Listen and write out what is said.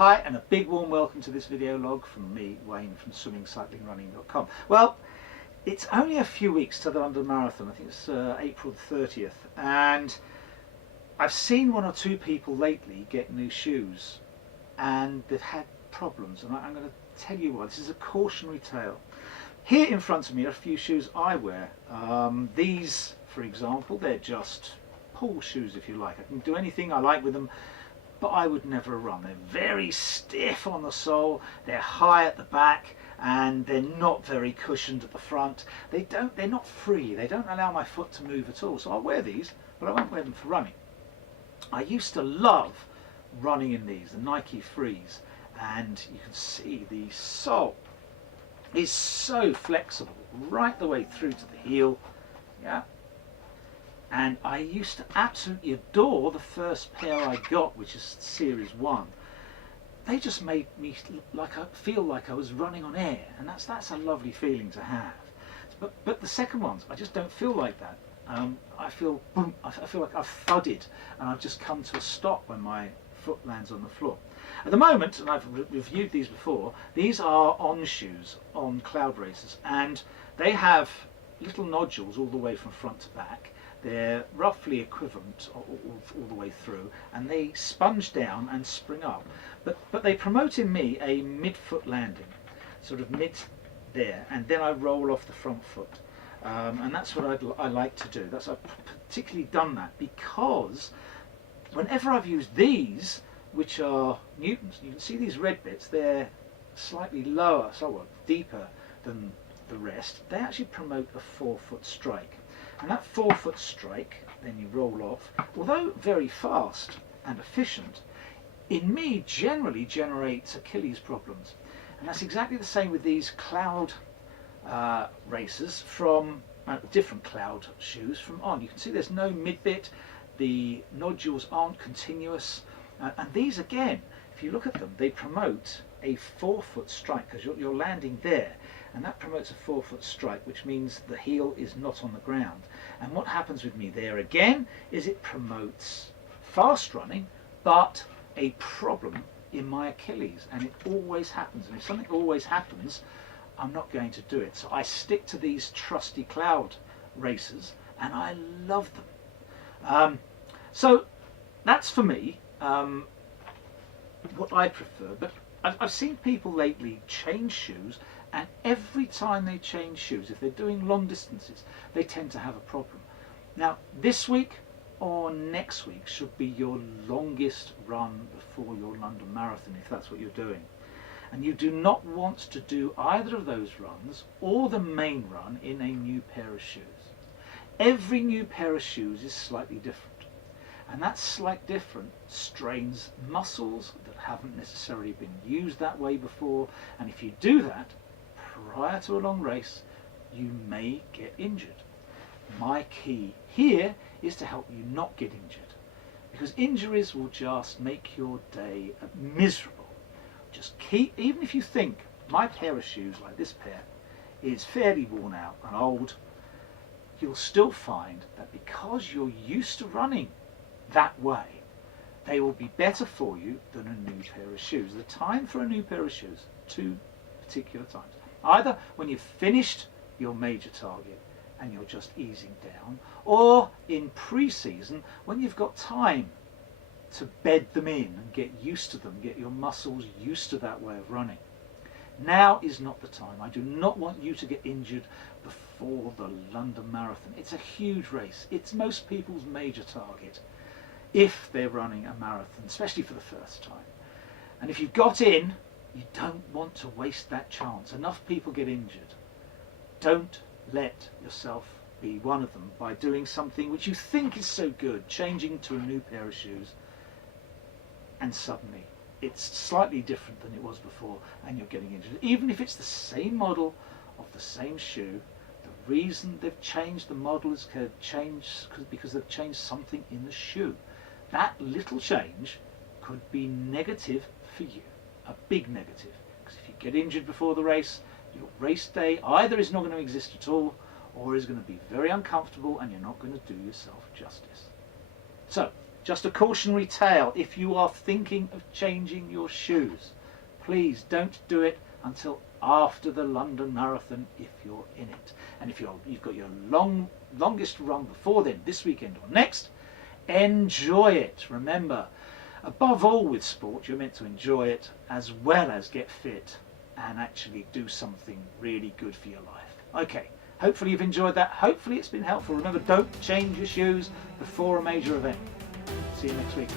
Hi, and a big warm welcome to this video log from me, Wayne, from swimmingcyclingrunning.com. Well, it's only a few weeks to the London Marathon. I think it's April the 30th, and I've seen one or two people lately get new shoes and they've had problems, and I'm going to tell you why. This is a cautionary tale. Here in front of me are a few shoes I wear. These, for example, they're just pool shoes, if you like. I can do anything I like with them, but I would never run. They're very stiff on the sole, they're high at the back, and they're not very cushioned at the front. They're not free, they don't allow my foot to move at all. So I'll wear these, but I won't wear them for running. I used to love running in these, the Nike Frees, and you can see the sole is so flexible right the way through to the heel. Yeah. And I used to absolutely adore the first pair I got, which is Series 1. They just made me feel like I was running on air, and that's a lovely feeling to have. But the second ones, I just don't feel like that. I feel boom, I feel like I've thudded and I've just come to a stop when my foot lands on the floor. At the moment, and I've reviewed these before, these are On shoes, On Cloud Racers, and they have little nodules all the way from front to back. They're roughly equivalent all the way through, and they sponge down and spring up. But they promote in me a mid-foot landing, sort of mid there, and then I roll off the front foot. And that's what I like to do. I've particularly done that because whenever I've used these, which are Newtons, you can see these red bits, they're slightly lower, somewhat deeper than the rest. They actually promote a 4-foot strike. And that 4-foot strike, then you roll off, although very fast and efficient, in me generally generates Achilles problems. And that's exactly the same with these Cloud Racers from different Cloud shoes from On. You can see there's no mid bit, the nodules aren't continuous, and these again, if you look at them, they promote a 4-foot strike because you're landing there. And that promotes a 4-foot strike, which means the heel is not on the ground. And what happens with me there again is it promotes fast running, but a problem in my Achilles. And it always happens. And if something always happens, I'm not going to do it. So I stick to these trusty Cloud Racers, and I love them. So that's for me what I prefer. But I've seen people lately change shoes, and every time they change shoes, if they're doing long distances, they tend to have a problem. Now, this week or next week should be your longest run before your London Marathon, if that's what you're doing. And you do not want to do either of those runs or the main run in a new pair of shoes. Every new pair of shoes is slightly different. And that slight difference strains muscles that haven't necessarily been used that way before. And if you do that prior to a long race, you may get injured. My key here is to help you not get injured, because injuries will just make your day miserable. Just even if you think my pair of shoes, like this pair, is fairly worn out and old, you'll still find that because you're used to running that way, they will be better for you than a new pair of shoes. The time for a new pair of shoes, two particular times. Either when you've finished your major target and you're just easing down, or in pre-season when you've got time to bed them in and get used to them, get your muscles used to that way of running. Now is not the time. I do not want you to get injured before the London Marathon. It's a huge race. It's most people's major target if they're running a marathon, especially for the first time. And if you've got in, you don't want to waste that chance. Enough people get injured. Don't let yourself be one of them by doing something which you think is so good, changing to a new pair of shoes, and suddenly it's slightly different than it was before and you're getting injured. Even if it's the same model of the same shoe, the reason they've changed the model is because they've changed something in the shoe. That little change could be negative for you, a big negative, because if you get injured before the race, your race day either is not going to exist at all, or is going to be very uncomfortable and you're not going to do yourself justice. So Just a cautionary tale, if you are thinking of changing your shoes, please don't do it until after the London Marathon if you're in it. And if you've got your longest run before then, this weekend or next, enjoy it. Remember, above all with sport, you're meant to enjoy it as well as get fit and actually do something really good for your life. Okay, hopefully you've enjoyed that. Hopefully it's been helpful. Remember, don't change your shoes before a major event. See you next week.